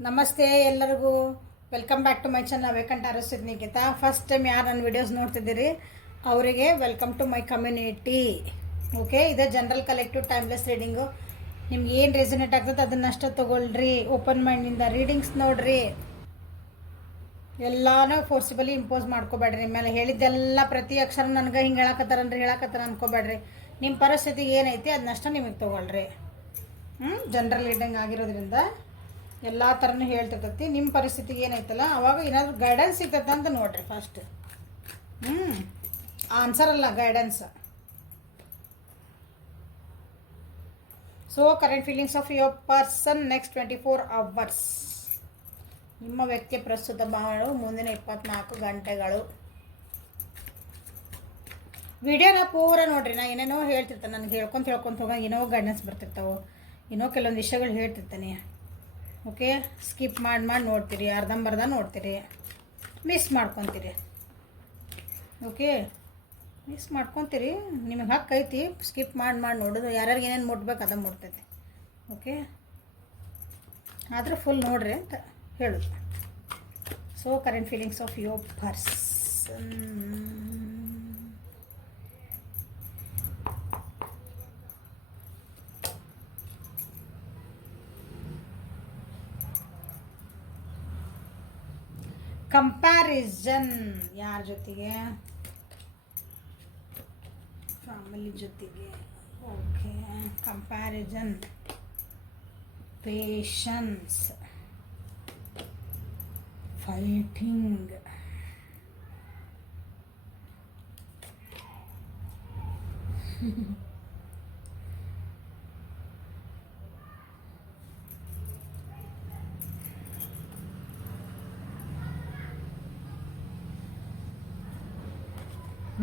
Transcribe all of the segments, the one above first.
ನಮಸ್ತೆ ಎಲ್ಲರಿಗೂ. Welcome back to my channel ವೇಕಂಠ ಅರಸಿದ್ ನಿಖಿತಾ. ಫಸ್ಟ್ ಟೈಮ್ ಯಾರು ನನ್ನ ವಿಡಿಯೋಸ್ ನೋಡ್ತಿದ್ದೀರಿ ಅವರಿಗೆ welcome to my community. Okay, ಇದೇ ಜನರಲ್ ಕಲೆಕ್ಟಿವ್ ಟೈಮ್ಲೆಸ್ ರೀಡಿಂಗು. ನಿಮ್ಗೆ ಏನು ರೆಸನೇಟ್ ಆಗ್ತದೆ ಅದನ್ನಷ್ಟು ತೊಗೊಳ್ರಿ. ಓಪನ್ ಮೈಂಡಿಂದ ರೀಡಿಂಗ್ಸ್ ನೋಡ್ರಿ. ಎಲ್ಲನೂ ಫೋರ್ಸಿಬಲಿ ಇಂಪೋಸ್ ಮಾಡ್ಕೋಬೇಡ್ರಿ. ನಿಮ್ಮ ಮೇಲೆ ಹೇಳಿದ್ದೆಲ್ಲ ಪ್ರತಿ ಅಕ್ಷರ ನನಗೆ ಹಿಂಗೆ ಹೇಳಕತ್ತಾರ ಅನ್ಕೋಬೇಡ್ರಿ. ನಿಮ್ಮ ಪರಿಸ್ಥಿತಿಗೆ ಏನೈತಿ ಅದನ್ನಷ್ಟು ನಿಮಗೆ ತೊಗೊಳ್ರಿ. ಜನರಲ್ ರೀಡಿಂಗ್ ಆಗಿರೋದ್ರಿಂದ ಎಲ್ಲ ಥರನೂ ಹೇಳ್ತಿರ್ತೈತಿ. ನಿಮ್ಮ ಪರಿಸ್ಥಿತಿಗೆ ಏನೈತಲ್ಲ ಅವಾಗ ಏನಾದರೂ ಗೈಡೆನ್ಸ್ ಸಿಗ್ತೈತೆ ಅಂತ ನೋಡಿರಿ ಫಸ್ಟ್. ಆನ್ಸರ್ ಅಲ್ಲ, guidance. So current feelings of your person next 24 hours. ನಿಮ್ಮ ವ್ಯಕ್ತಿಯ ಪ್ರಸ್ತುತ ಭಾವನೆಗಳು ಮುಂದಿನ 24 ಗಂಟೆಗಳು. ವಿಡಿಯೋನ ಪೂರ ನೋಡ್ರಿ. ನಾ ಏನೇನೋ ಹೇಳ್ತಿರ್ತೇನೆ. ನನಗೆ ಹೇಳ್ಕೊಂತ ಹೋಗ ಏನೋ ಗೈಡೆನ್ಸ್ ಬರ್ತಿರ್ತಾವೆ, ಏನೋ ಕೆಲವೊಂದು ವಿಷಯಗಳು ಹೇಳ್ತಿರ್ತಾನೆ. ಓಕೆ, ಸ್ಕಿಪ್ ಮಾಡಿ ನೋಡ್ತೀರಿ, ಅರ್ಧಂಬರ್ಧ ನೋಡ್ತೀರಿ, ಮಿಸ್ ಮಾಡ್ಕೊತೀರಿ. ಓಕೆ, ಮಿಸ್ ಮಾಡ್ಕೊತೀರಿ. ನಿಮಗೆ ಹಕ್ಕು ಐತಿ ಸ್ಕಿಪ್ ಮಾಡಿ ನೋಡೋದು. ಯಾರ್ಯಾರಿಗೆ ಏನೇನು ಮುಟ್ಬೇಕು ಅದನ್ನು ಮುಟ್ತೈತಿ. ಓಕೆ, ಆದರೂ ಫುಲ್ ನೋಡ್ರಿ ಅಂತ ಹೇಳೋದು. So current feelings of your person. Comparison ಯಾರ ಜೊತೆಗೆ? ಫ್ಯಾಮಿಲಿ ಜೊತೆಗೆ. ಓಕೆ, ಕಂಪ್ಯಾರಿಸನ್, ಪೇಷನ್ಸ್, ಫೈಟಿಂಗ್,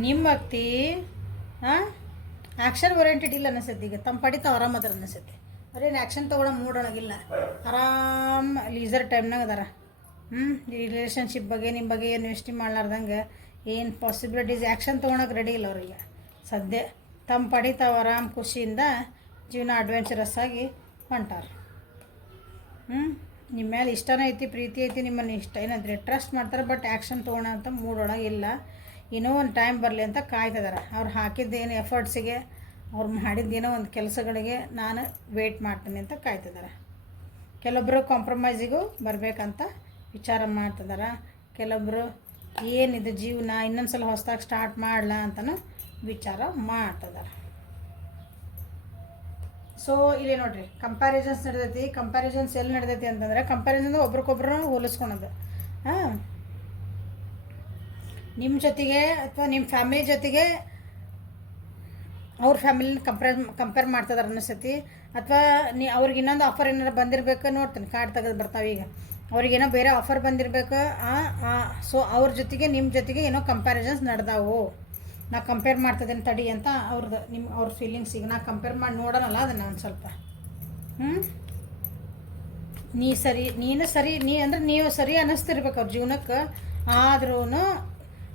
ನಿಮ್ಮ ವ್ಯಕ್ತಿ ಆ್ಯಕ್ಷನ್ ಓರಿಯೆಂಟೆಡ್ ಇಲ್ಲ ಅನಿಸತ್ತೆ. ಈಗ ತಮ್ಮ ಪಡಿತ ಆರಾಮದಾರ ಅನಿಸತ್ತೆ. ಅವ್ರೇನು ಆ್ಯಕ್ಷನ್ ತೊಗೊಳೋ ಮೂಡೋಣಗಿಲ್ಲ. ಆರಾಮ್ ಲೀಸರ್ ಟೈಮ್ನಾಗ ಅದಾರ. ಈ ರಿಲೇಷನ್ಶಿಪ್ ಬಗ್ಗೆ ನಿಮ್ಮ ಬಗ್ಗೆ ಏನು ಯೋಚನೆ ಮಾಡ್ಲಾರ್ದಂಗೆ ಏನು ಪಾಸಿಬಿಲಿಟೀಸ್ ಆ್ಯಕ್ಷನ್ ತೊಗೊಳಕ್ಕೆ ರೆಡಿ ಇಲ್ಲ ಅವರಿಗೆ. ಸದ್ಯ ತಮ್ಮ ಪಡಿತಾವ ಆರಾಮ್ ಖುಷಿಯಿಂದ ಜೀವನ ಅಡ್ವೆಂಚರಸ್ ಆಗಿ ಹೊಂಟಾರ. ನಿಮ್ಮ ಮೇಲೆ ಇಷ್ಟನೇ ಐತಿ, ಪ್ರೀತಿ ಐತಿ, ನಿಮ್ಮನ್ನು ಇಷ್ಟ ಏನಂದ್ರೆ ಟ್ರಸ್ಟ್ ಮಾಡ್ತಾರೆ. ಬಟ್ ಆ್ಯಕ್ಷನ್ ತೊಗೊಳ ಅಂತ ಮೂಡೊಳಗೆ ಇಲ್ಲ. ಏನೋ ಒಂದು ಟೈಮ್ ಬರಲಿ ಅಂತ ಕಾಯ್ತಿದ್ದಾರೆ. ಅವ್ರು ಹಾಕಿದ್ದೇನು ಎಫರ್ಟ್ಸಿಗೆ, ಅವ್ರು ಮಾಡಿದ್ದೇನೋ ಒಂದು ಕೆಲಸಗಳಿಗೆ ನಾನು ವೇಟ್ ಮಾಡ್ತೀನಿ ಅಂತ ಕಾಯ್ತಿದ್ದಾರೆ. ಕೆಲವೊಬ್ಬರು ಕಾಂಪ್ರಮೈಸಿಗೂ ಬರಬೇಕಂತ ವಿಚಾರ ಮಾಡ್ತಿದ್ದಾರೆ. ಕೆಲವೊಬ್ಬರು ಏನಿದೆ ಜೀವನ ಇನ್ನೊಂದು ಸಲ ಹೊಸದಾಗಿ ಸ್ಟಾರ್ಟ್ ಮಾಡಲ ಅಂತಲೂ ವಿಚಾರ ಮಾಡ್ತಿದ್ದಾರೆ. ಸೊ ಇಲ್ಲಿ ನೋಡಿರಿ, ಕಂಪ್ಯಾರಿಸನ್ಸ್ ನಡೆದೈತಿ. ಕಂಪ್ಯಾರಿಸನ್ಸ್ ಎಲ್ಲಿ ನಡೆದೈತಿ ಅಂತಂದರೆ ಕಂಪ್ಯಾರಿಸನ್ ಒಬ್ರಿಗೊಬ್ರು ಹೋಲಿಸ್ಕೊಳೋದು. ನಿಮ್ಮ ಜೊತೆಗೆ ಅಥವಾ ನಿಮ್ಮ ಫ್ಯಾಮಿಲಿ ಜೊತೆಗೆ ಅವ್ರ ಫ್ಯಾಮಿಲಿನ ಕಂಪೇರ್ ಮಾಡ್ತಿದಾರೆ ಅನಿಸ್ತೈತಿ. ಅಥವಾ ಅವ್ರಿಗೆ ಇನ್ನೊಂದು ಆಫರ್ ಏನಾರು ಬಂದಿರಬೇಕು. ನೋಡ್ತೀನಿ, ಕಾರ್ಡ್ ತೆಗೆದು ಬರ್ತಾವೆ. ಈಗ ಅವ್ರಿಗೇನೋ ಬೇರೆ ಆಫರ್ ಬಂದಿರಬೇಕು. ಸೊ ಅವ್ರ ಜೊತೆಗೆ ನಿಮ್ಮ ಜೊತೆಗೆ ಏನೋ ಕಂಪ್ಯಾರಿಸನ್ಸ್ ನಡೆದಾವು. ನಾ ಕಂಪೇರ್ ಮಾಡ್ತಿದ್ದೇನೆ ತಡಿ ಅಂತ ಅವ್ರ ಫೀಲಿಂಗ್ಸ್. ಈಗ ನಾ ಕಂಪೇರ್ ಮಾಡಿ ನೋಡೋಣಲ್ಲ ಅದನ್ನು ಒಂದು ಸ್ವಲ್ಪ. ನೀನು ಸರಿ ಅಂದ್ರೆ ನೀವು ಸರಿ ಅನ್ನಿಸ್ತಿರ್ಬೇಕು ಅವ್ರ ಜೀವನಕ್ಕೆ. ಆದ್ರೂ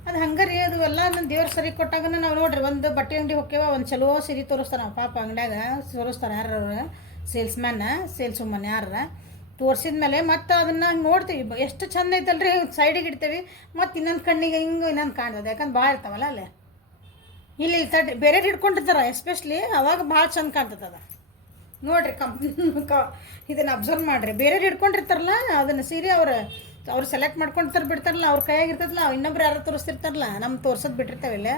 ಅದು ಹಂಗೆ ರೀ, ಅದು ಎಲ್ಲ ನನ್ನ ದೇವ್ರು ಸರಿ ಕೊಟ್ಟಾಗ ನಾವು ನೋಡ್ರಿ, ಒಂದು ಬಟ್ಟೆ ಅಂಗಡಿ ಹೋಗ್ಯವ, ಒಂದು ಚಲೋ ಸೀರೆ ತೋರಿಸ್ತಾರೆ ನಾವು ಪಾಪ ಅಂಗಡ್ಯಾಗ ತೋರಿಸ್ತಾರೆ. ಯಾರು ಸೇಲ್ಸ್ ವುಮನ್ ಯಾರ ತೋರಿಸಿದ ಮೇಲೆ ಮತ್ತು ಅದನ್ನು ಹಂಗೆ ನೋಡ್ತೀವಿ. ಎಷ್ಟು ಚಂದ ಐತಲ್ರಿ, ಸೈಡಿಗೆ ಇಡ್ತೀವಿ. ಮತ್ತು ಇನ್ನೊಂದು ಕಣ್ಣಿಗೆ ಹಿಂಗೆ ಇನ್ನೊಂದು ಕಾಣ್ತದೆ. ಯಾಕಂದ್ರೆ ಭಾಳ ಇರ್ತಾವಲ್ಲ ಅಲ್ಲೇ. ಇಲ್ಲಿ ಬೇರೆ ಹಿಡ್ಕೊಂಡಿರ್ತಾರೆ ಎಸ್ಪೆಷಲಿ, ಅವಾಗ ಭಾಳ ಚಂದ ಕಾಣ್ತದ. ನೋಡಿರಿ, ಇದನ್ನು ಅಬ್ಸರ್ವ್ ಮಾಡಿರಿ. ಬೇರೆ ಹಿಡ್ಕೊಂಡಿರ್ತಾರಲ್ಲ ಅದನ್ನು ಸೀರೆ ಅವ್ರು ಸೆಲೆಕ್ಟ್ ಮಾಡ್ಕೊಳ್ತಾರೆ ಬಿಡ್ತಾರಲ್ಲ, ಅವ್ರ ಕೈಯಾಗಿರ್ತದಲ್ಲ. ಇನ್ನೊಬ್ರು ಯಾರು ತೋರಿಸ್ತಿರ್ತಾರಲ್ಲ, ನಮ್ಮ ತೋರ್ಸೋದು ಬಿಟ್ಟಿರ್ತಾವಿಲ್ಲ,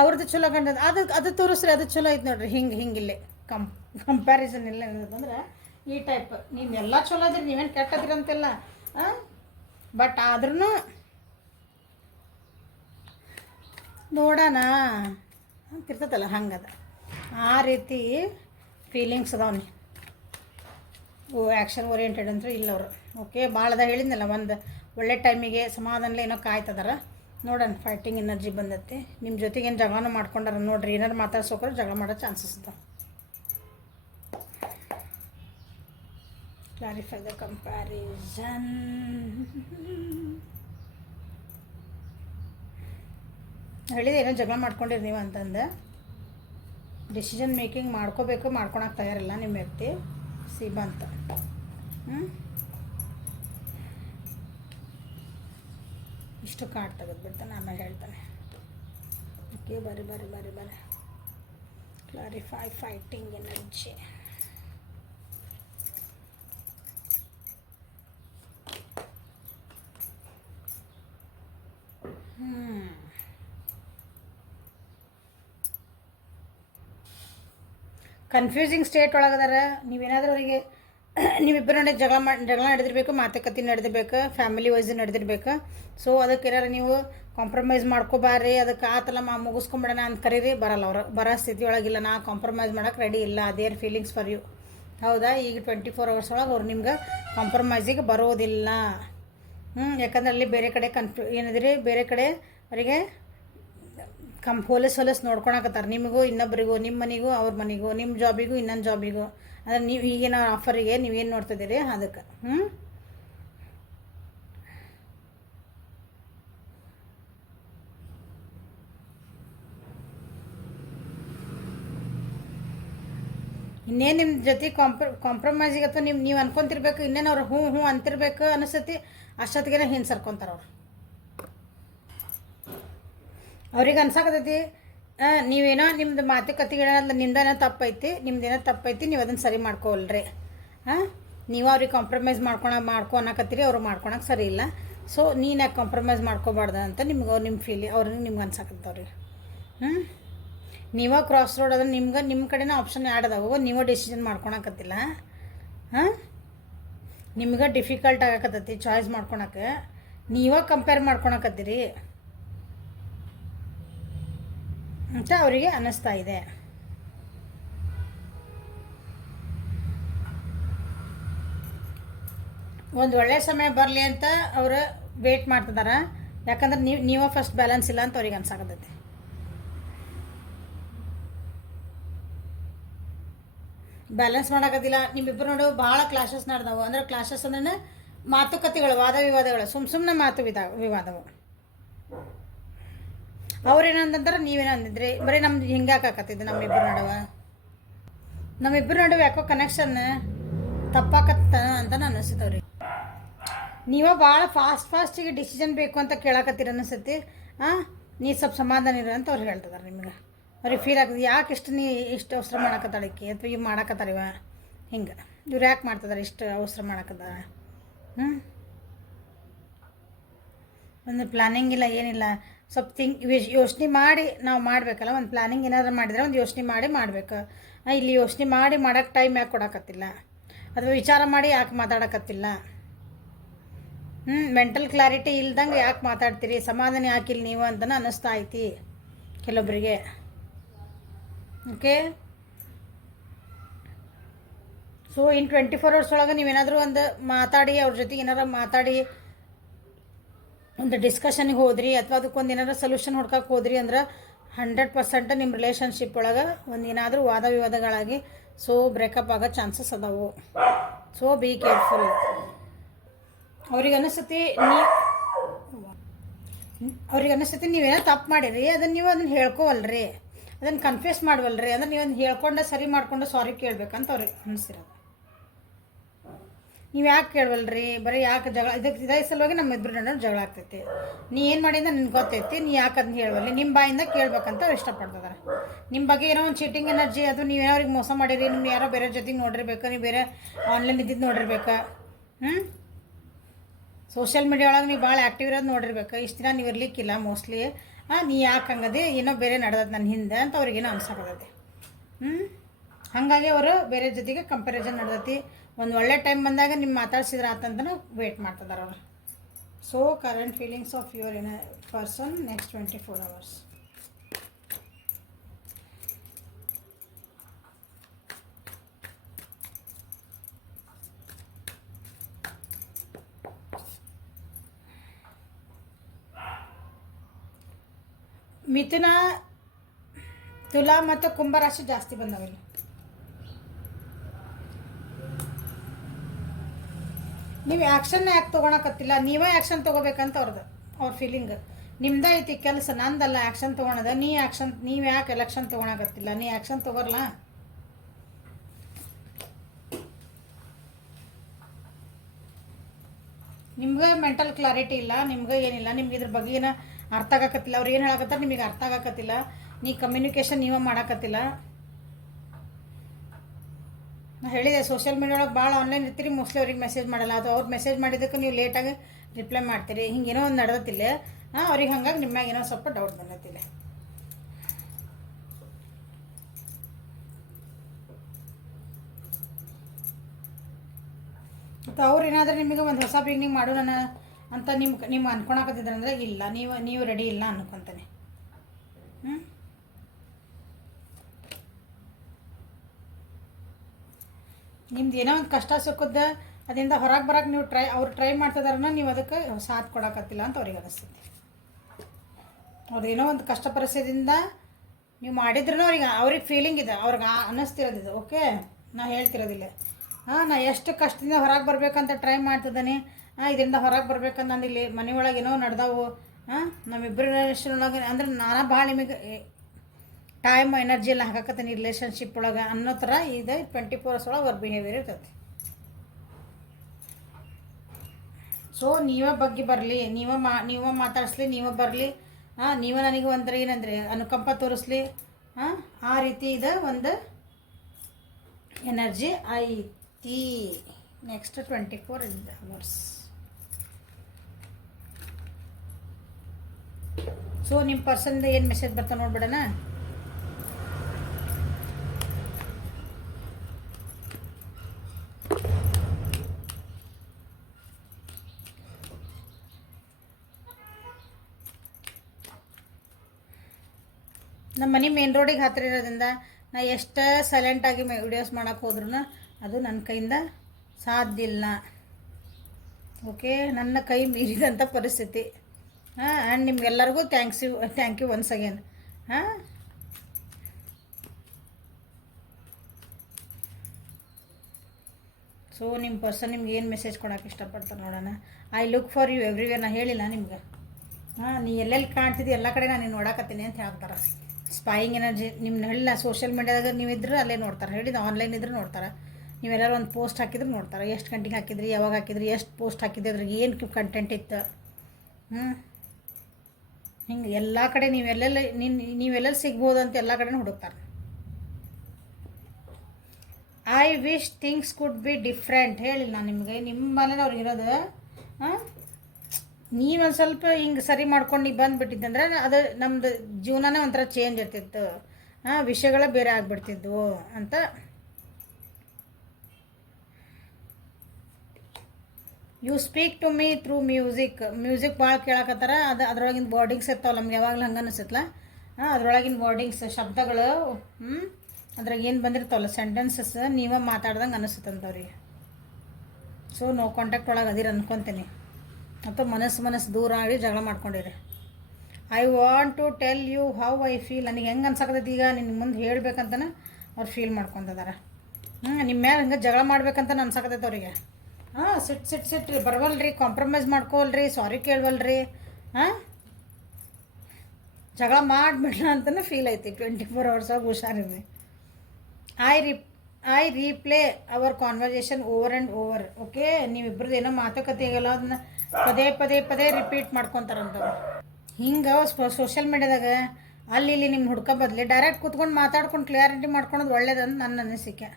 ಅವ್ರದ್ದು ಚಲೋ ಕಂಡದ. ಅದು ತೋರಿಸ್ರಿ, ಅದು ಚಲೋ ಐತೆ ನೋಡ್ರಿ. ಹಿಂಗಿಲ್ಲೇ ಕಂಪ್ಯಾರಿಸನ್ ಇಲ್ಲ ಏನಂತಂದ್ರೆ ಈ ಟೈಪ್. ನೀವು ಎಲ್ಲ ಚಲೋ ಅದಿರಿ, ನೀವೇನು ಕೆಟ್ಟದಿರಿ ಅಂತೆಲ್ಲ. ಬಟ್ ಆದ್ರೂ ನೋಡೋಣ ಅಂತಿರ್ತದಲ್ಲ, ಹಂಗದ. ಆ ರೀತಿ ಫೀಲಿಂಗ್ಸ್ ಅದಾವನಿ. ಆ್ಯಕ್ಷನ್ ಓರಿಯೆಂಟೆಡ್ ಅಂತೂ ಇಲ್ಲ ಅವರು. ಓಕೆ, ಭಾಳದ ಹೇಳಿದ್ನಲ್ಲ, ಒಂದು ಒಳ್ಳೆ ಟೈಮಿಗೆ ಸಮಾಧಾನಲೇ ಏನೋ ಕಾಯ್ತದಾರ. ನೋಡೋಣ, ಫೈಟಿಂಗ್ ಎನರ್ಜಿ ಬಂದೈತಿ. ನಿಮ್ಮ ಜೊತೆಗೆ ಏನು ಜಗಳನೂ ಮಾಡ್ಕೊಂಡಾರ ನೋಡ್ರಿ. ಏನಾರು ಮಾತಾಡ್ಸೋಕ್ರೆ ಜಗಳ ಮಾಡೋ ಚಾನ್ಸಸ್ ಇದ್ದಾವೆ. Clarify the comparison. ಹೇಳಿದೆ ಏನೋ ಜಗಳ ಮಾಡ್ಕೊಂಡಿರಿ ನೀವು ಅಂತಂದು. ಡಿಸಿಷನ್ ಮೇಕಿಂಗ್ ಮಾಡ್ಕೋಬೇಕು, ಮಾಡ್ಕೊಳಕ್ಕೆ ತಯಾರಿಲ್ಲ ನಿಮ್ಮ ವ್ಯಕ್ತಿ. ಸಿ ಬಂತ. ಇಷ್ಟು ಕಾರ್ಡ್ ತೆಗೆದುಬಿಡ್ತಾನೆ, ಆಮೇಲೆ ಹೇಳ್ತಾನೆ. ಓಕೆ, ಬರಿ clarify fighting energy. Confusing state ಒಳಗದಾರ. ನೀವೇನಾದರೂ ಅವರಿಗೆ ನೀವಿಬ್ಬರು ನೋಡಿ ಜಗಳ ನಡೆದಿರ್ಬೇಕು, ಮಾತುಕತೆ ನಡೆದಿರ್ಬೇಕು, ಫ್ಯಾಮಿಲಿ ವೈಸ್ ನಡೆದಿರ್ಬೇಕು. ಸೊ ಅದಕ್ಕೆ ಏನಾರು ನೀವು ಕಾಂಪ್ರಮೈಸ್ ಮಾಡ್ಕೋಬಾರ್ರಿ. ಅದಕ್ಕೆ ಆತಲ್ಲ ಮುಗಿಸ್ಕೊಂಬಿಡೋಣ ಅಂತ ಕರೀರಿ, ಬರಲ್ಲ ಅವರು. ಬರೋ ಸ್ಥಿತಿ ಒಳಗಿಲ್ಲ, ನಾ ಕಾಂಪ್ರಮೈಸ್ ಮಾಡೋಕೆ ರೆಡಿ ಇಲ್ಲ. Their feelings for you. ಹೌದಾ? ಈಗ 24 hours ಒಳಗೆ ಅವ್ರು ನಿಮ್ಗೆ ಕಾಂಪ್ರಮೈಸಿಗೆ ಬರೋದಿಲ್ಲ. ಯಾಕಂದ್ರೆ ಅಲ್ಲಿ ಬೇರೆ ಕಡೆ ಏನಿದ್ರಿ, ಬೇರೆ ಕಡೆ ಅವರಿಗೆ ಹೊಲಸು ನೋಡ್ಕೊಳಕತ್ತಾರೆ. ನಿಮಗೂ ಇನ್ನೊಬ್ಬರಿಗೂ, ನಿಮ್ಮ ಮನೆಗೂ ಅವ್ರ ಮನೆಗೂ, ನಿಮ್ಮ ಜಾಬಿಗೂ ಇನ್ನೊಂದು ಜಾಬಿಗೂ. ಅಂದರೆ ನೀವು ಈಗಿನ ಆಫರಿಗೆ ನೀವೇನು ನೋಡ್ತಿದ್ದೀರಿ ಅದಕ್ಕೆ. ಇನ್ನೇನು ನಿಮ್ಮ ಜೊತೆ ಕಾಂಪ್ರಮೈಸಿಗೆ ಅಥವಾ ನೀವು ಅನ್ಕೊತಿರ್ಬೇಕು, ಇನ್ನೇನು ಅವ್ರು ಹ್ಞೂ ಅಂತಿರ್ಬೇಕು ಅನಿಸ್ತತಿ. ಅಷ್ಟೊತ್ತಿಗೆ ಹಿಂದೆ ಸರ್ಕೊತಾರೆ ಅವ್ರು. ಅವ್ರಿಗೆ ಅನ್ಸಾಕತೈತಿ ನೀವೇನೋ ನಿಮ್ದು ಮಾತುಕತೆಗಳಲ್ಲ, ನಿಮ್ದೇನೋ ತಪ್ಪೈತಿ, ನೀವು ಅದನ್ನು ಸರಿ ಮಾಡ್ಕೋವಲ್ರಿ. ನೀವು ಅವ್ರಿಗೆ ಕಾಂಪ್ರಮೈಸ್ ಮಾಡ್ಕೊ ಅನ್ನಕತ್ತೀರಿ, ಅವ್ರು ಮಾಡ್ಕೊಳಕ್ಕೆ ಸರಿ ಇಲ್ಲ. ಸೊ ನೀನು ಯಾಕೆ ಕಾಂಪ್ರಮೈಸ್ ಮಾಡ್ಕೋಬಾರ್ದು ಅಂತ ನಿಮ್ಮ ಅವ್ರಿಗೆ ನಿಮ್ಗೆ ಅನ್ಸಾಕತ್ತವ್ರಿಗೆ. ನೀವೇ ಕ್ರಾಸ್ ರೋಡ್ ಅದ, ನಿಮ್ಮ ಕಡೆನೇ ಆಪ್ಷನ್ ಆ್ಯಡ್ ಅದಾವು, ನೀವೇ ಡಿಸಿಷನ್ ಮಾಡ್ಕೊಳಕತ್ತಿಲ್ಲ. ನಿಮ್ಗೆ ಡಿಫಿಕಲ್ಟ್ ಆಗಕತ್ತೈತಿ ಚಾಯ್ಸ್ ಮಾಡ್ಕೊಳಕ್ಕೆ. ನೀವೇ ಕಂಪೇರ್ ಮಾಡ್ಕೊಳಕತ್ತೀರಿ ಅಂತ ಅವರಿಗೆ ಅನ್ನಿಸ್ತಾ ಇದೆ. ಒಂದು ಒಳ್ಳೆಯ ಸಮಯ ಬರಲಿ ಅಂತ ಅವರು ವೇಟ್ ಮಾಡ್ತಿದ್ದಾರೆ. ಯಾಕಂದ್ರೆ ನೀವೇ ಫಸ್ಟ್ ಬ್ಯಾಲೆನ್ಸ್ ಇಲ್ಲ ಅಂತ ಅವ್ರಿಗೆ ಅನ್ಸಾಕತ್ತೈತಿ. ಬ್ಯಾಲೆನ್ಸ್ ಮಾಡೋಕ್ಕತ್ತಿಲ್ಲ. ನಿಮ್ಮಿಬ್ಬರು ನೋಡು ಭಾಳ ಕ್ಲಾಶಸ್ ನಡೆದವು. ಅಂದ್ರೆ ಕ್ಲಾಶಸ್ ಅಂದ್ರೆ ಮಾತುಕತೆಗಳು, ವಾದ ವಿವಾದಗಳು, ಸುಮ್ಮನೆ ವಿವಾದವು. ಅವ್ರೇನಂದ್ರೆ ನೀವೇನೋ ಅಂದಿದ್ರಿ, ಬರೀ ನಮ್ದು ಹಿಂಗೆ ಹಾಕಾಕತ್ತಿದ್ದು ನಮ್ಮಿಬ್ಬರು ನಡುವೆ ಯಾಕೋ ಕನೆಕ್ಷನ್ ತಪ್ಪಾಕತ್ತ ಅಂತ ಅನ್ನಿಸ್ತವ್ರಿ. ನೀವೇ ಭಾಳ ಫಾಸ್ಟಿಗೆ ಡಿಸಿಷನ್ ಬೇಕು ಅಂತ ಕೇಳಾಕತ್ತೀರ ಅನಿಸ್ತೈತಿ. ನೀ ಸ್ವಲ್ಪ ಸಮಾಧಾನ ಇರೋ ಅಂತ ಅವ್ರು ಹೇಳ್ತಿದಾರೆ ನಿಮ್ಗೆ. ಅವ್ರಿಗೆ ಫೀಲ್ ಆಗ್ತದೆ, ಯಾಕೆ ಇಷ್ಟು ಅವಸರ ಮಾಡಾಕತ್ತಾಳಕ್ಕೆ ಅಥವಾ ಇವು ಮಾಡಾಕತ್ತಾರಿವ ಹಿಂಗೆ. ಇವ್ರು ಯಾಕೆ ಮಾಡ್ತಿದಾರೆ ಇಷ್ಟು ಅವಸರ ಮಾಡಾಕತ್ತಾರ? ಒಂದು ಪ್ಲಾನಿಂಗ್ ಇಲ್ಲ, ಏನಿಲ್ಲ. ಸ್ವಲ್ಪ ಯೋಚನೆ ಮಾಡಿ ನಾವು ಮಾಡಬೇಕಲ್ಲ. ಒಂದು ಪ್ಲಾನಿಂಗ್ ಏನಾದರೂ ಮಾಡಿದರೆ ಒಂದು ಯೋಚನೆ ಮಾಡಿ ಮಾಡಬೇಕು. ಇಲ್ಲಿ ಯೋಚನೆ ಮಾಡಿ ಮಾಡೋಕ್ಕೆ ಟೈಮ್ ಯಾಕೆ ಕೊಡೋಕತ್ತಿಲ್ಲ, ಅಥವಾ ವಿಚಾರ ಮಾಡಿ ಯಾಕೆ ಮಾತಾಡೋಕತ್ತಿಲ್ಲ? ಮೆಂಟಲ್ ಕ್ಲಾರಿಟಿ ಇಲ್ದಂಗೆ ಯಾಕೆ ಮಾತಾಡ್ತೀರಿ, ಸಮಾಧಾನ ಯಾಕಿಲ್ಲ ನೀವು ಅಂತಲೂ ಅನ್ನಿಸ್ತಾ ಐತಿ ಕೆಲವೊಬ್ಬರಿಗೆ. ಓಕೆ, ಸೊ ಇನ್ 24 hours ಒಳಗೆ ನೀವೇನಾದರೂ ಒಂದು ಮಾತಾಡಿ, ಅವ್ರ ಜೊತೆಗೆ ಏನಾರು ಮಾತಾಡಿ ಒಂದು ಡಿಸ್ಕಷನ್ಗೆ ಹೋದ್ರಿ, ಅಥವಾ ಅದಕ್ಕೊಂದು ಏನಾರು ಸೊಲ್ಯೂಷನ್ ಹುಡ್ಕಕ್ಕೆ ಹೋದ್ರಿ ಅಂದ್ರೆ 100% ನಿಮ್ಮ ರಿಲೇಷನ್ಶಿಪ್ ಒಳಗೆ ಒಂದು ಏನಾದರೂ ವಾದ ವಿವಾದಗಳಾಗಿ ಸೊ ಬ್ರೇಕಪ್ ಆಗೋ ಚಾನ್ಸಸ್ ಅದಾವು. So be careful. ಅವ್ರಿಗೆ ಅನಿಸ್ತತಿ ನೀವೇನೋ ತಪ್ಪು ಮಾಡಿರಿ, ಅದನ್ನು ಹೇಳ್ಕೋವಲ್ರಿ, ಅದನ್ನು ಕನ್ಫ್ಯೂಸ್ ಮಾಡವಲ್ರಿ. ಅಂದ್ರೆ ನೀವು ಅದನ್ನು ಹೇಳ್ಕೊಂಡು ಸರಿ ಮಾಡಿಕೊಂಡು ಸಾರಿ ಕೇಳ್ಬೇಕಂತ ಅವ್ರಿಗೆ ಅನಿಸಿರೋದು. ನೀವು ಯಾಕೆ ಕೇಳವಲ್ರಿ, ಬರೀ ಯಾಕೆ ಜಗಳ, ಇದೇ ಸಲುವಾಗಿ ನಮ್ಮಿಬ್ಬರು ನಡುವೆ ಜಗಳ ಆಗ್ತೈತಿ. ನೀ ಏನು ಮಾಡಿಂದ ನಿನ್ಗೆ ಗೊತ್ತೈತಿ, ನೀ ಯಾಕೆ ಅದನ್ನ ಹೇಳವಲ್ಲಿ, ನಿಮ್ಮ ಬಾಯಿಂದ ಕೇಳ್ಬೇಕಂತ ಅವ್ರು ಇಷ್ಟಪಡ್ತಿದ್ದಾರೆ. ನಿಮ್ಮ ಬಗ್ಗೆ ಏನೋ ಒಂದು ಚೀಟಿಂಗ್ ಎನರ್ಜಿ, ಅದು ನೀವೇನೋ ಅವ್ರಿಗೆ ಮೋಸ ಮಾಡಿರಿ, ನೀವು ಯಾರೋ ಬೇರೆ ಜೊತೆಗೆ ನೋಡಿರ್ಬೇಕು, ನೀವು ಬೇರೆ ಆನ್ಲೈನ್ ಇದ್ದಿದ್ದು ನೋಡಿರ್ಬೇಕು. ಸೋಷಿಯಲ್ ಮೀಡಿಯಾ ಒಳಗೆ ನೀವು ಭಾಳ ಆ್ಯಕ್ಟಿವ್ ಇರೋದು ನೋಡಿರ್ಬೇಕು. ಇಷ್ಟು ದಿನ ನೀವು ಇರ್ಲಿಕ್ಕಿಲ್ಲ ಮೋಸ್ಟ್ಲಿ. ನೀ ಯಾಕೆ ಹಂಗದೆ, ಏನೋ ಬೇರೆ ನಡೆದದ್ದು ನನ್ನ ಹಿಂದೆ ಅಂತ ಅವ್ರಿಗೇನೋ ಅನ್ಸಕತ್ತೈತಿ. ಹಾಗಾಗಿ ಅವರು ಬೇರೆ ಜೊತೆಗೆ ಕಂಪ್ಯಾರಿಸನ್ ನಡೆದೈತಿ. ಒಂದು ಒಳ್ಳೆ ಟೈಮ್ ಬಂದಾಗ ನಿಮ್ಮ ಮಾತಾಡ್ಸಿದ್ರೆ ಆತಂತನೂ ವೇಟ್ ಮಾಡ್ತಿದ್ದಾರೆ ಅವರು. So current feelings of your in person next 24 hours. ಮಿಥುನ, ತುಲಾ ಮತ್ತು ಕುಂಭರಾಶಿ ಜಾಸ್ತಿ ಬಂದವಿಲ್ಲ. ನೀವು ಆ್ಯಕ್ಷನ್ ಯಾಕೆ ತೊಗೊಳಕತ್ತಿಲ್ಲ, ನೀವೇ ಆ್ಯಕ್ಷನ್ ತೊಗೋಬೇಕಂತ ಅವ್ರ ಫೀಲಿಂಗ್. ನಿಮ್ದೇ ಐತಿ ಕೆಲಸ, ನಂದಲ್ಲ ಆ್ಯಕ್ಷನ್ ತೊಗೊಳೋದು. ನೀವು ಯಾಕೆ ಎಲೆಕ್ಷನ್ ತೊಗೊಳಕತ್ತಿಲ್ಲ, ನೀ ಆ್ಯಕ್ಷನ್ ತೊಗೊರ್ಲ. ನಿಮ್ಗೆ ಮೆಂಟಲ್ ಕ್ಲಾರಿಟಿ ಇಲ್ಲ, ನಿಮ್ಗೆ ಏನಿಲ್ಲ, ನಿಮ್ಗೆ ಇದ್ರ ಬಗ್ಗೆ ಏನು ಅರ್ಥ ಆಗಕತ್ತಿಲ್ಲ. ಅವ್ರು ಏನು ಹೇಳಕತ್ತಾರೆ ನಿಮಗೆ ಅರ್ಥ ಆಗಕತ್ತಿಲ್ಲ, ನೀ ಕಮ್ಯುನಿಕೇಷನ್ ನೀವೇ ಮಾಡಕತ್ತಿಲ್ಲ. ನಾ ಹೇಳಿದೆ ಸೋಷಿಯಲ್ ಮೀಡಿಯಾ ಒಳಗೆ ಭಾಳ ಆನ್ಲೈನ್ ಇರ್ತೀರಿ, ಮೋಸ್ಟ್ಲಿ ಅವ್ರಿಗೆ ಮೆಸೇಜ್ ಮಾಡಲ್ಲ. ಅದು ಅವ್ರು ಮೆಸೇಜ್ ಮಾಡಿದ್ದಕ್ಕೆ ನೀವು ಲೇಟಾಗಿ ರಿಪ್ಲೈ ಮಾಡ್ತೀರಿ. ಹಿಂಗೇನೋ ಒಂದು ನಡೆದತ್ತಿಲ್ಲ. ಅವ್ರಿಗೆ ಹಂಗಾಗಿ ನಿಮ್ಮ್ಯಾಗ ಏನೋ ಸ್ವಲ್ಪ ಡೌಟ್ ಬಂದತ್ತಿಲ್ಲ. ಮತ್ತು ಅವ್ರು ಏನಾದರೂ ನಿಮಗೆ ಒಂದು ಹೊಸ ಬಿಗಿನಿಂಗ್ ಮಾಡೋಣ ಅಂತ ನಿಮ್ಮ ಅನ್ಕೊಳಕತ್ತಿದ್ರಂದ್ರೆ ಇಲ್ಲ, ನೀವು ರೆಡಿ ಇಲ್ಲ ಅನ್ಕೊತಾನೆ. ನಿಮ್ದು ಏನೋ ಒಂದು ಕಷ್ಟ ಸುಖದ ಅದರಿಂದ ಹೊರಗೆ ಬರೋಕೆ ನೀವು ಅವ್ರು ಟ್ರೈ ಮಾಡ್ತಿದಾರನ್ನ ನೀವು ಅದಕ್ಕೆ ಸಾಥ್ ಕೊಡೋಕತ್ತಿಲ್ಲ ಅಂತ ಅವ್ರಿಗೆ ಅನಿಸ್ತೈತಿ. ಅವ್ರು ಏನೋ ಒಂದು ಕಷ್ಟ ಪರಿಸ್ಥಿತಿಯಿಂದ ನೀವು ಮಾಡಿದ್ರೂ ಅವ್ರಿಗೆ ಫೀಲಿಂಗ್ ಇದೆ, ಅವ್ರಿಗೆ ಅನ್ನಿಸ್ತಿರೋದಿದೆ. ಓಕೆ, ನಾ ಹೇಳ್ತಿರೋದಿಲ್ಲ. ನಾ ಎಷ್ಟು ಕಷ್ಟದಿಂದ ಹೊರಗೆ ಬರ್ಬೇಕಂತ ಟ್ರೈ ಮಾಡ್ತಿದ್ದಾನೆ. ಇದರಿಂದ ಹೊರಗೆ ಬರ್ಬೇಕಂತ ನಂದಿಲ್ಲಿ ಮನೆಯೊಳಗೆ ಏನೋ ನಡೆದವು. ನಮ್ಮಿಬ್ಬರ ರಿಲೇಷನ್ ಅಂದ್ರೆ ನಾನು ಭಾಳ ನಿಮಗೆ ಟೈಮ್ ಎನರ್ಜಿ ಎಲ್ಲ ಹಾಕಕತ್ತೀನಿ ರಿಲೇಷನ್ಶಿಪ್ ಒಳಗೆ ಅನ್ನೋ ಥರ ಇದೆ. 24 hours ಒಳಗೆ ಅವ್ರ ಬಿಹೇವಿಯರ್ ಇರ್ತೈತಿ. ಸೊ ನೀವೇ ಬಗ್ಗೆ ಬರಲಿ, ನೀವೇ ಮಾತಾಡಿಸ್ಲಿ, ನೀವೇ ಬರಲಿ, ನೀವೇ ನನಗೆ ಒಂಥರ ಏನಂದರೆ ಅನುಕಂಪ ತೋರಿಸ್ಲಿ. ಆ ರೀತಿ ಇದೆ ಒಂದು ಎನರ್ಜಿ ಐತಿ ನೆಕ್ಸ್ಟ್ 24 hours. ಸೊ ನಿಮ್ಮ ಪರ್ಸನ್ದು ಏನು ಮೆಸೇಜ್ ಬರ್ತಾ ನೋಡ್ಬಿಡೋಣ. ನಮ್ಮ ಮನೆ ಮೇನ್ ರೋಡಿಗೆ ಹತ್ತಿರ ಇರೋದ್ರಿಂದ ನಾ ಎಷ್ಟು ಸೈಲೆಂಟಾಗಿ ವಿಡಿಯೋಸ್ ಮಾಡೋಕ್ಕೆ ಹೋದ್ರೂ ಅದು ನನ್ನ ಕೈಯಿಂದ ಸಾಧ್ಯ ಇಲ್ಲ. ಓಕೆ, ನನ್ನ ಕೈ ಮೀರಿದಂಥ ಪರಿಸ್ಥಿತಿ. ಆ್ಯಂಡ್ ನಿಮ್ಗೆಲ್ಲರಿಗೂ thank you once again. So ನಿಮ್ಮ ಪರ್ಸನ್ ನಿಮ್ಗೆ ಏನು ಮೆಸೇಜ್ ಕೊಡೋಕೆ ಇಷ್ಟಪಡ್ತಾರೆ ನೋಡೋಣ. I look for you everywhere. ನಾ ಹೇಳಿಲ್ಲ ನಿಮ್ಗೆ, ನೀ ಎಲ್ಲೆಲ್ಲಿ ಕಾಣ್ತಿದ್ದಿ ಎಲ್ಲ ಕಡೆ ನಾನು ನೋಡಕತ್ತೀನಿ ಅಂತ ಹೇಳ್ತಾರೆ. ಸ್ಪೈಯಿಂಗ್ ಎನರ್ಜಿ ನಿಮ್ಮ ಹೇಳಿಲ್ಲ. ಸೋಷಿಯಲ್ ಮೀಡಿಯಾದಾಗ ನೀವಿದ್ರೆ ಅಲ್ಲೇ ನೋಡ್ತಾರೆ, ಹೇಳಿದ ಆನ್ಲೈನ್ ಇದ್ರೆ ನೋಡ್ತಾರೆ. ನೀವೆಲ್ಲರೂ ಒಂದು ಪೋಸ್ಟ್ ಹಾಕಿದ್ರೆ ನೋಡ್ತಾರೆ, ಎಷ್ಟು ಗಂಟೆಗೆ ಹಾಕಿದ್ರಿ, ಯಾವಾಗ ಹಾಕಿದ್ರಿ, ಎಷ್ಟು ಪೋಸ್ಟ್ ಹಾಕಿದ್ರಿ, ಅದ್ರಾಗ ಏನು ಕಂಟೆಂಟ್ ಇತ್ತು. ಹಿಂಗೆ ಎಲ್ಲ ಕಡೆ ನೀವೆಲ್ಲ ಸಿಗ್ಬೋದು ಅಂತ ಎಲ್ಲ ಕಡೆ ಹುಡುಕ್ತಾರೆ. I wish things could be different. ಹೇಳಿಲ್ಲ ನಾನು ನಿಮಗೆ, ನಿಮ್ಮ ಮನೇಲಿ ಅವ್ರಿಗೆ ಇರೋದು. ನೀವೊಂದು ಸ್ವಲ್ಪ ಹಿಂಗೆ ಸರಿ ಮಾಡ್ಕೊಂಡು ಬಂದುಬಿಟ್ಟಿದ್ದಂದ್ರೆ ಅದು ನಮ್ಮದು ಜೀವನನೇ ಒಂಥರ ಚೇಂಜ್ ಇರ್ತಿತ್ತು. ವಿಷಯಗಳೇ ಬೇರೆ ಆಗಿಬಿಡ್ತಿದ್ವು ಅಂತ. You speak to me through music ಭಾಳ ಕೇಳಕತ್ತಾರ. ಅದ್ರೊಳಗಿನ ವರ್ಡಿಂಗ್ಸ್ ಇರ್ತಾವಲ್ಲ, ನಮ್ಗೆ ಯಾವಾಗಲೂ ಹಂಗೆ ಅನಿಸುತ್ತಲ್ಲ. ಅದ್ರೊಳಗಿನ ವರ್ಡಿಂಗ್ಸ್ ಶಬ್ದಗಳು ಅದ್ರಾಗ ಏನು ಬಂದಿರ್ತಾವಲ್ಲ ಸೆಂಟೆನ್ಸಸ್, ನೀವೇ ಮಾತಾಡ್ದಂಗೆ ಅನಿಸುತ್ತಂತವ್ರಿಗೆ. ಸೊ ನೋ ಕಾಂಟ್ಯಾಕ್ಟ್ ಒಳಗೆ ಅದಿರ ಅನ್ಕೊತೀನಿ. ಅಥವಾ ಮನಸ್ಸು ದೂರ ಆಗಿ ಜಗಳ ಮಾಡ್ಕೊಂಡಿರಿ. I want to tell you how I feel. ನನಗೆ ಹೆಂಗೆ ಅನ್ಸಕತ್ತೈತಿ ಈಗ ನಿನ್ನ ಮುಂದೆ ಹೇಳ್ಬೇಕಂತನ ಅವ್ರು ಫೀಲ್ ಮಾಡ್ಕೊತಿದ್ದಾರೆ. ನಿಮ್ಮ ಮ್ಯಾಲೆ ಹಿಂಗೆ ಜಗಳ ಮಾಡ್ಬೇಕಂತ ಅನ್ಸಕತ್ತೈತೆ ಅವರಿಗೆ. ಸಿಟ್ರಿ ಬರವಲ್ರಿ, ಕಾಂಪ್ರಮೈಸ್ ಮಾಡ್ಕೊವಲ್ರಿ, ಸಾರಿ ಕೇಳವಲ್ರಿ, ಜಗಳ ಮಾಡಿಬಿಡ್ಲ ಅಂತಲೂ ಫೀಲ್ ಐತಿ. 24 hours ಹುಷಾರಿರಿ. I replay our conversation over and over. Okay, ನೀವಿಬ್ರದ್ದು ಏನೋ ಮಾತುಕತೆ ಆಗಲ್ಲ, ಅದನ್ನ ಪದೇ ರಿಪೀಟ್ ಮಾಡ್ಕೊತಾರಂತವ್ರು. ಹಿಂಗೆ ಸೋಷಿಯಲ್ ಮೀಡ್ಯಾದಾಗ ಅಲ್ಲಿ ನಿಮ್ಮ ಹುಡ್ಕೋ ಬದಲಿ ಡೈರೆಕ್ಟ್ ಕೂತ್ಕೊಂಡು ಮಾತಾಡ್ಕೊಂಡು ಕ್ಲಿಯಾರಿಟಿ ಮಾಡ್ಕೊಳೋದು ಒಳ್ಳೇದಂತ ನನ್ನ ಅನಿಸಿಕೆ.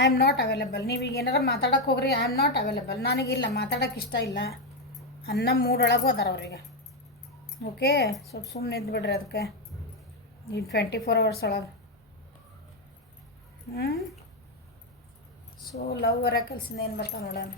I am not available. ನೀವೀಗ ಏನಾರು ಮಾತಾಡೋಕೆ ಹೋಗ್ರಿ, ಐ ಆಮ್ ನಾಟ್ ಅವೈಲೇಬಲ್, ನನಗಿಲ್ಲ, ಮಾತಾಡೋಕೆ ಇಷ್ಟ ಇಲ್ಲ ಅನ್ನೋ ಮೂಡೊಳಗೂ ಅದಾರ ಅವರಿಗೆ. ಓಕೆ, ಸ್ವಲ್ಪ ಸುಮ್ಮನೆ ಇದ್ಬಿಡ್ರಿ ಅದಕ್ಕೆ ಈ 24 hours ಒಳಗೆ. ಸೊ ಲವ್ ಒರಾಕಲ್ಸಿಂದ ಏನು ಬರ್ತಾವೆ ನೋಡೋಣ.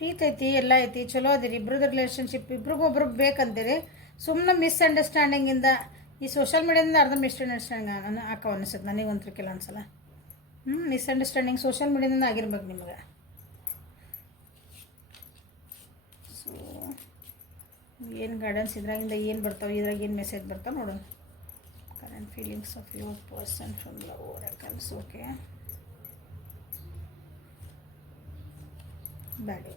ಪ್ರೀತಿ ಐತಿ, ಎಲ್ಲ ಐತಿ, ಚಲೋ ಅದಿರಿ, ಇಬ್ರದ್ದು ರಿಲೇಷನ್ಶಿಪ್ ಇಬ್ರಿಗೊಬ್ರು ಬೇಕಂತೀರಿ. ಸುಮ್ಮನೆ ಮಿಸ್ಅಂಡರ್ಸ್ಟ್ಯಾಂಡಿಂಗಿಂದ ಈ ಸೋಷಿಯಲ್ ಮೀಡ್ಯಾದಿಂದ ಅರ್ಧ ಮಿಸ್ಅಂಡರ್ಸ್ಟ್ಯಾಂಡಿಂಗ್ ಹಾಕೋ ಅನಿಸುತ್ತೆ ನನಗಂತೂ ಕೆಲವೊಂದ್ಸಲ. ಮಿಸ್ಅಂಡರ್ಸ್ಟ್ಯಾಂಡಿಂಗ್ ಸೋಷಿಯಲ್ ಮೀಡ್ಯಾದಿಂದ ಆಗಿರ್ಬೇಕು ನಿಮಗೆ. ಸೊ ಏನು ಗೈಡೆನ್ಸ್ ಇದ್ರಾಗಿಂದ ಏನು ಬರ್ತಾವೆ, ಇದ್ರಾಗ ಏನು ಮೆಸೇಜ್ ಬರ್ತಾವೆ ನೋಡೋಣ. Current feelings of your person from love oracles. Okay, buddy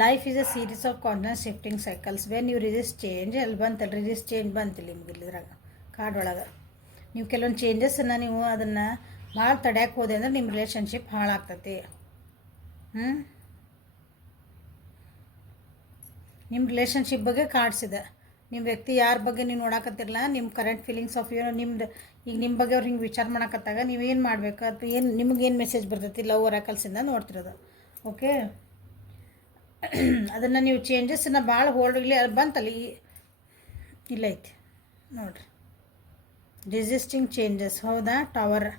life is a series of constant shifting cycles. When you resist change ಅಲ್ಲಿ ಬಂತಲ್ಲ, ರಿಜಿಸ್ಟ್ ಚೇಂಜ್ ಬಂತಿಲ್ಲ ನಿಮ್ಗೆ ಇಲ್ಲಿದ್ರಾಗ ಕಾರ್ಡ್ ಒಳಗೆ. ನೀವು ಕೆಲವೊಂದು ಚೇಂಜಸ್ಸನ್ನು ನೀವು ಅದನ್ನು ಭಾಳ ತಡ್ಯಾಕೆ ಹೋದೆ ಅಂದ್ರೆ ನಿಮ್ಮ ರಿಲೇಷನ್ಶಿಪ್ ಹಾಳಾಗ್ತೈತಿ. ನಿಮ್ಮ ರಿಲೇಷನ್ಶಿಪ್ ಬಗ್ಗೆ ಕಾಡ್ಸಿದೆ. ನಿಮ್ಮ ವ್ಯಕ್ತಿ ಯಾರ ಬಗ್ಗೆ ನೀವು ನೋಡಕತ್ತಿರಲ್ಲ, ನಿಮ್ಮ ಕರೆಂಟ್ ಫೀಲಿಂಗ್ಸ್ ಆಫ್ ಏನೋ ನಿಮ್ದು ಈಗ ನಿಮ್ಮ ಬಗ್ಗೆ ಅವ್ರು ಹಿಂಗೆ ವಿಚಾರ ಮಾಡಕತ್ತಾಗ ನೀವೇನು ಮಾಡಬೇಕು ಅಥವಾ ಏನು ನಿಮಗೇನು ಮೆಸೇಜ್ ಬರ್ತೈತಿ ಲವ್ ಒರಾಕಲ್ಸಿಂದ ನೋಡ್ತಿರೋದು. ಓಕೆ, ಅದನ್ನು ನೀವು ಚೇಂಜಸ್ಸನ್ನು ಭಾಳ ಹೋಲ್ಡ್ ಇಲ್ಲಿ ಬಂತಲ್ಲ, ಇಲ್ಲ ಐತಿ ನೋಡಿರಿ, ರಿಸಿಸ್ಟಿಂಗ್ ಚೇಂಜಸ್. ಹೌದಾ, ಟವರ್.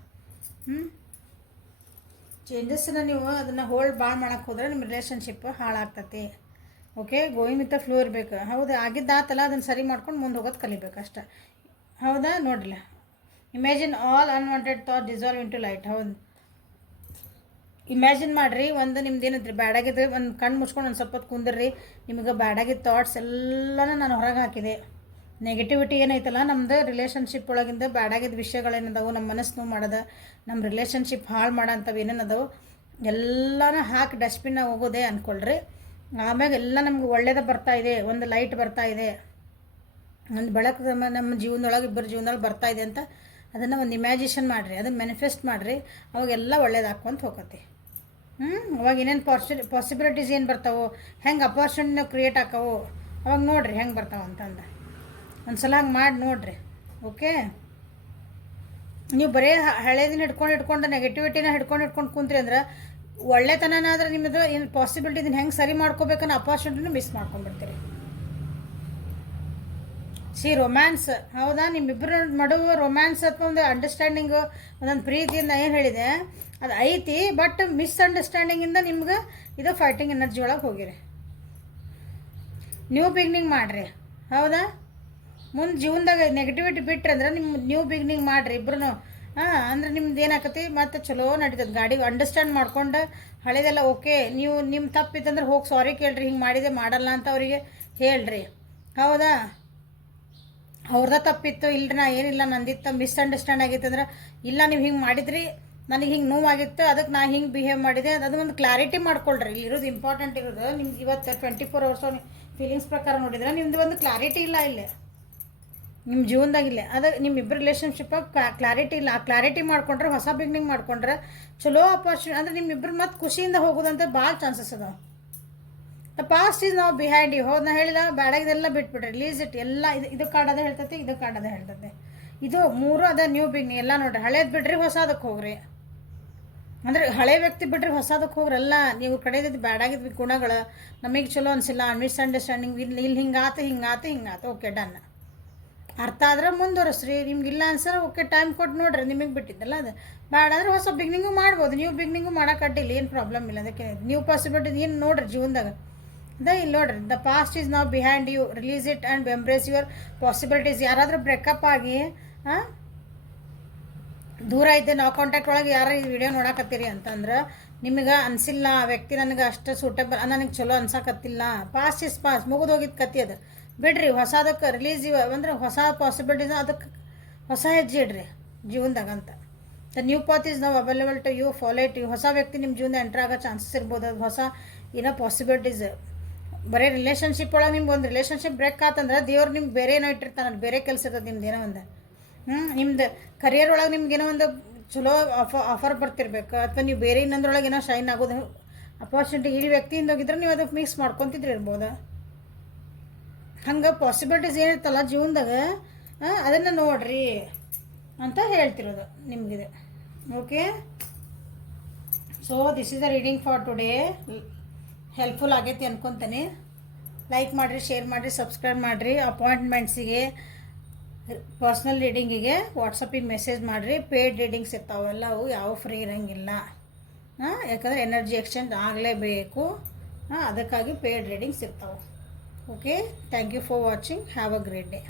ಚೇಂಜಸ್ಸನ್ನು ನೀವು ಅದನ್ನು ಹೋಲ್ಡ್ ಭಾಳ ಮಾಡೋಕ್ಕೆ ಹೋದರೆ ನಿಮ್ಮ ರಿಲೇಷನ್ಶಿಪ್ ಹಾಳಾಗ್ತತಿ. Okay, going with the flow ಇರಬೇಕು. ಹೌದಾ, ಆಗಿದ್ದಾತಲ್ಲ ಅದನ್ನು ಸರಿ ಮಾಡ್ಕೊಂಡು ಮುಂದೆ ಹೋಗೋದು ಕಲಿಬೇಕು ಅಷ್ಟೆ. ಹೌದಾ, ನೋಡ್ರಲ್ಲ, imagine all unwanted thought dissolve into light. ಹೌದು, ಇಮ್ಯಾಜಿನ್ ಮಾಡಿರಿ, ಒಂದು ನಿಮ್ದು ಏನಿದ್ರಿ ಬ್ಯಾಡಾಗಿದ್ರೆ ಒಂದು ಕಣ್ಣು ಮುಚ್ಕೊಂಡು ಒಂದು ಸ್ವಲ್ಪ ಹೊತ್ತು ಕುಂದಿರ್ರಿ. ನಿಮಗೆ ಬ್ಯಾಡಾಗಿದ್ದ ಥಾಟ್ಸ್ ಎಲ್ಲನೂ ನಾನು ಹೊರಗೆ ಹಾಕಿದೆ. ನೆಗೆಟಿವಿಟಿ ಏನೈತಲ್ಲ ನಮ್ಮದು ರಿಲೇಷನ್ಶಿಪ್ ಒಳಗಿಂದ ಬ್ಯಾಡಾಗಿದ್ದ ವಿಷಯಗಳೇನದಾವು, ನಮ್ಮ ಮನಸ್ಸು ನೋವು ಮಾಡೋದು, ನಮ್ಮ ರಿಲೇಷನ್ಶಿಪ್ ಹಾಳು ಮಾಡೋ ಅಂಥವು ಏನೇನದಾವು ಎಲ್ಲನೂ ಹಾಕಿ ಡಸ್ಟ್ಬಿನ್ನಾಗ ಹೋಗೋದೆ ಅಂದ್ಕೊಳ್ರಿ. ಆಮ್ಯಾಗ ಎಲ್ಲ ನಮ್ಗೆ ಒಳ್ಳೇದು ಬರ್ತಾಯಿದೆ, ಒಂದು ಲೈಟ್ ಬರ್ತಾಯಿದೆ, ಒಂದು ಬೆಳಕು ನಮ್ಮ ಜೀವನದೊಳಗೆ ಇಬ್ಬರು ಜೀವನದೊಳಗೆ ಬರ್ತಾಯಿದೆ ಅಂತ ಅದನ್ನು ಒಂದು ಇಮ್ಯಾಜಿಷನ್ ಮಾಡಿರಿ, ಅದನ್ನು ಮ್ಯಾನಿಫೆಸ್ಟ್ ಮಾಡಿರಿ. ಅವಾಗೆಲ್ಲ ಒಳ್ಳೇದು ಹಾಕ್ಕೊಂತ ಹೋಗತ್ತೆ. ಅವಾಗ ಏನೇನು ಪಾಸಿಬಿಲಿಟೀಸ್ ಏನು ಬರ್ತಾವೋ, ಹೆಂಗೆ ಅಪಾರ್ಚುನಿಟಿ ನಾವು ಕ್ರಿಯೇಟ್ ಆಕಾವೋ ಅವಾಗ ನೋಡಿರಿ ಹೆಂಗೆ ಬರ್ತಾವೆ ಅಂತಂದು ಒಂದು ಸಲ ಹಂಗೆ ಮಾಡಿ ನೋಡಿರಿ. ಓಕೆ, ನೀವು ಬರೀ ಹಳೇದಿನ ಹಿಡ್ಕೊಂಡು ನೆಗೆಟಿವಿಟಿನ ಹಿಡ್ಕೊಂಡು ಕುಂತ್ರಿ ಅಂದ್ರೆ ಒಳ್ಳೆತನನಾದ್ರೆ ನಿಮ್ಮದು ಏನು ಪಾಸಿಬಿಲಿಟಿ ಇದನ್ನು ಹೆಂಗೆ ಸರಿ ಮಾಡ್ಕೋಬೇಕನ್ನೋ ಅಪಾರ್ಚುನಿಟಿನೂ ಮಿಸ್ ಮಾಡ್ಕೊಂಡ್ಬಿಡ್ತೀರಿ. ರೊಮ್ಯಾನ್ಸ್. ಹೌದಾ, ನಿಮ್ಮಿಬ್ಬರ ನಡುವೆ ರೊಮ್ಯಾನ್ಸ್ ಅಥವಾ ಒಂದು ಅಂಡರ್ಸ್ಟ್ಯಾಂಡಿಂಗು, ಒಂದೊಂದು ಪ್ರೀತಿಯಿಂದ ಏನು ಹೇಳಿದೆ ಅದು ಐತಿ. ಬಟ್ ಮಿಸ್ಅಂಡರ್ಸ್ಟ್ಯಾಂಡಿಂಗಿಂದ ನಿಮ್ಗೆ ಇದು ಫೈಟಿಂಗ್ ಎನರ್ಜಿ ಒಳಗೆ ಹೋಗಿರಿ. ನ್ಯೂ ಬಿಗ್ನಿಂಗ್ ಮಾಡಿರಿ. ಹೌದಾ, ಮುಂದೆ ಜೀವನದಾಗ ನೆಗೆಟಿವಿಟಿ ಬಿಟ್ರಿ ಅಂದ್ರೆ ನಿಮ್ಮ ನ್ಯೂ ಬಿಗ್ನಿಂಗ್ ಮಾಡಿರಿ ಇಬ್ರು. ಅಂದ್ರೆ ನಿಮ್ದು ಏನಾಕತಿ ಮತ್ತು ಚಲೋ ನಡೀತದೆ. ಗಾಡಿ ಅಂಡರ್ಸ್ಟ್ಯಾಂಡ್ ಮಾಡ್ಕೊಂಡು ಹಳೇದೆಲ್ಲ ಓಕೆ, ನೀವು ನಿಮ್ಮ ತಪ್ಪಿತ್ತಂದ್ರೆ ಹೋಗಿ ಸಾರಿ ಕೇಳ್ರಿ, ಹಿಂಗೆ ಮಾಡಿದೆ ಮಾಡಲ್ಲ ಅಂತ ಅವರಿಗೆ ಹೇಳ್ರಿ. ಹೌದಾ, ಅವ್ರದ ತಪ್ಪಿತ್ತು, ಇಲ್ಲರಿ ನಾ ಏನಿಲ್ಲ ನಂದಿತ್ತು ಮಿಸ್ಅಂಡರ್ಸ್ಟ್ಯಾಂಡ್ ಆಗಿತ್ತು ಅಂದ್ರೆ ಇಲ್ಲ ನೀವು ಹಿಂಗೆ ಮಾಡಿದ್ರಿ, ನನಗೆ ಹಿಂಗೆ ನೋವಾಗಿತ್ತು, ಅದಕ್ಕೆ ನಾ ಹಿಂಗೆ ಬಿಹೇವ್ ಮಾಡಿದೆ, ಅದು ಒಂದು ಕ್ಲಾರಿಟಿ ಮಾಡ್ಕೊಳ್ರಿ. ಇಲ್ಲಿ ಇರೋದು ಇಂಪಾರ್ಟೆಂಟ್ ಇರೋದು ನಿಮ್ಗೆ ಇವತ್ತು 24 hours ಫೀಲಿಂಗ್ಸ್ ಪ್ರಕಾರ ನೋಡಿದ್ರೆ ನಿಮ್ಮದು ಒಂದು ಕ್ಲಾರಿಟಿ ಇಲ್ಲ ಇಲ್ಲೇ ನಿಮ್ಮ ಜೀವನದಾಗಿಲ್ಲ. ಅದು ನಿಮ್ಮಿಬ್ಬರು ರಿಲೇಷನ್ಶಿಪ್ಪಾಗ ಕ್ಲಾರಿಟಿ ಇಲ್ಲ. ಆ ಕ್ಲಾರಿಟಿ ಮಾಡ್ಕೊಂಡ್ರೆ, ಹೊಸ ಬಿಗ್ನಿಂಗ್ ಮಾಡ್ಕೊಂಡ್ರೆ ಚಲೋ ಅಪಾರ್ಚುನಿಟಿ ಅಂದ್ರೆ ನಿಮ್ಮಿಬ್ಬರು ಮತ್ತೆ ಖುಷಿಯಿಂದ ಹೋಗೋದಂತ ಭಾಳ ಚಾನ್ಸಸ್ ಅದಾವೆ. ದ ಪಾಸ್ಟ್ ಈಸ್ ನಾವು ಬಿಹೈಂಡ್ ಯು. ಹೌದು, ನಾ ಹೇಳಿದ ಬ್ಯಾಡಾಗಿದೆಲ್ಲ ಬಿಟ್ಬಿಡ್ರಿ, ರಿಲೀಸ್ ಇಟ್. ಎಲ್ಲ ಇದು ಕಾರ್ಡ್ ಅದೇ ಹೇಳ್ತೈತಿ, ಇದು ಕಾರ್ಡ್ ಅದೇ ಹೇಳ್ತೈತಿ. ಇದು ಮೂರು ಅದ ನ್ಯೂ ಬಿಗ್ನಿಂಗ್. ಎಲ್ಲ ನೋಡ್ರಿ, ಹಳೇದು ಬಿಡ್ರಿ, ಹೊಸದಕ್ಕೆ ಹೋಗ್ರಿ. ಅಂದ್ರೆ ಹಳೆ ವ್ಯಕ್ತಿ ಬಿಡ್ರಿ, ಹೊಸದಕ್ಕೆ ಹೋಗ್ರಲ್ಲ. ನೀವು ಕಡೆದಿದ್ದು ಬ್ಯಾಡಾಗಿದ್ವಿ ಗುಣಗಳು ನಮಗೆ ಚಲೋ ಅನಿಸಿಲ್ಲ, ಮಿಸ್ಅಂಡರ್ಸ್ಟ್ಯಾಂಡಿಂಗ್, ಇಲ್ಲಿ ಹಿಂಗಾತು ಓಕೆ ಡನ್. ಅರ್ಥ ಆದ್ರೆ ಮುಂದುವರಿಸ್ರಿ. ನಿಮ್ಗೆ ಇಲ್ಲ ಅನ್ಸರ ಓಕೆ ಟೈಮ್ ಕೊಟ್ಟು ನೋಡ್ರಿ, ನಿಮಗೆ ಬಿಟ್ಟಿದ್ದಲ್ಲ ಅದು. ಬೇಡ ಅಂದ್ರೆ ಹೊಸ ಬಿಗ್ನಿಂಗು ಮಾಡ್ಬೋದು, ನ್ಯೂ ಬಿಗ್ನಿಂಗು ಮಾಡೋಕೆ ಅಡ್ಡಿಲ್ಲ, ಏನು ಪ್ರಾಬ್ಲಮ್ ಇಲ್ಲ. ಅದಕ್ಕೆ ನ್ಯೂ ಪಾಸಿಬಿಲಿಟಿ ಏನು ನೋಡ್ರಿ ಜೀವನದಾಗ. ಅದೇ ಇಲ್ಲಿ ನೋಡ್ರಿ, the past is now behind you, release it and embrace your possibilities. ಯಾರಾದರೂ ಬ್ರೇಕಪ್ ಆಗಿ ದೂರ ಇದ್ದೆ, ನಾವು ಕಾಂಟ್ಯಾಕ್ಟ್ ಒಳಗೆ ಯಾರು ಈ ವಿಡಿಯೋ ನೋಡಕತ್ತೀರಿ ಅಂತಂದ್ರೆ ನಿಮಗೆ ಅನಿಸಿಲ್ಲ ಆ ವ್ಯಕ್ತಿ ನನಗೆ ಅಷ್ಟು ಸೂಟೇಬಲ್, ನನಗೆ ಚಲೋ ಅನ್ಸಕತ್ತಿಲ್ಲ, ಪಾಸ್ಟ್ ಇಸ್ ಪಾಸ್ಟ್, ಮುಗಿದೋಗಿದ್ದು ಕತ್ತಿ ಅದು ಬಿಡ್ರಿ. ಹೊಸದಕ್ಕೆ ರಿಲೀಸ್ ಅಂದ್ರೆ ಹೊಸ ಪಾಸಿಬಿಲಿಟೀಸ್, ಅದಕ್ಕೆ ಹೊಸ ಹೆಜ್ಜೆ ಇಡ್ರಿ ಜೀವನದಾಗ ಅಂತ. The new path is now available to you, follow it you. ಹೊಸ ವ್ಯಕ್ತಿ ನಿಮ್ಮ ಜೀವನ ಎಂಟ್ರ್ ಆಗೋ ಚಾನ್ಸಸ್ ಇರ್ಬೋದು. ಅದು ಹೊಸ ಏನೋ ಪಾಸಿಬಿಲಿಟೀಸ್. ಬರೀ ರಿಲೇಷನ್ಶಿಪ್ ಒಳಗೆ ನಿಮ್ಗೆ ಒಂದು ರಿಲೇಷನ್ಶಿಪ್ ಬ್ರೇಕ್ ಆತಂದ್ರೆ ದೇವ್ರು ನಿಮ್ಗೆ ಬೇರೆ ಏನೋ ಇಟ್ಟಿರ್ತಾನೆ, ಬೇರೆ ಕೆಲಸ ಇರ್ತದೆ ನಿಮ್ದು ಏನೋ ಒಂದು. ನಿಮ್ದು ಕರಿಯರ್ ಒಳಗೆ ನಿಮ್ಗೆ ಏನೋ ಒಂದು ಚಲೋ ಆಫರ್ ಬರ್ತಿರ್ಬೇಕು, ಅಥವಾ ನೀವು ಬೇರೆ ಇನ್ನೊಂದ್ರೊಳಗೆ ಏನೋ ಶೈನ್ ಆಗೋದು ಅಪಾರ್ಚುನಿಟಿ ಈ ವ್ಯಕ್ತಿಯಿಂದ ಹೋಗಿದ್ರೆ ನೀವು ಅದಕ್ಕೆ ಮಿಕ್ಸ್ ಮಾಡ್ಕೊತಿದ್ರಿ ಇರ್ಬೋದು. ಹಂಗೆ ಪಾಸಿಬಿಲಿಟೀಸ್ ಏನಿರ್ತಲ್ಲ ಜೀವನದಾಗ ಅದನ್ನು ನೋಡ್ರಿ ಅಂತ ಹೇಳ್ತಿರೋದು ನಿಮಗಿದೆ. Okay, so this is the reading for today. Helpful ಆಗೈತಿ ಅನ್ಕೊತೀನಿ. ಲೈಕ್ ಮಾಡಿರಿ, ಶೇರ್ ಮಾಡಿರಿ, ಸಬ್ಸ್ಕ್ರೈಬ್ ಮಾಡಿರಿ. ಅಪಾಯಿಂಟ್ಮೆಂಟ್ಸಿಗೆ, ಪರ್ಸ್ನಲ್ ರೀಡಿಂಗಿಗೆ ವಾಟ್ಸಪ್ಪಿಗೆ ಮೆಸೇಜ್ ಮಾಡಿರಿ. ಪೇಯ್ಡ್ ರೀಡಿಂಗ್ಸ್ ಇರ್ತಾವೆಲ್ಲ, ಅವು ಯಾವ ಫ್ರೀ ಇರೋಂಗಿಲ್ಲ. ಯಾಕಂದರೆ ಎನರ್ಜಿ ಎಕ್ಸ್ಚೇಂಜ್ ಆಗಲೇಬೇಕು. ಅದಕ್ಕಾಗಿ ಪೇಯ್ಡ್ ರೀಡಿಂಗ್ಸ್ ಇರ್ತಾವೆ. Okay, thank you for watching. Have a great day.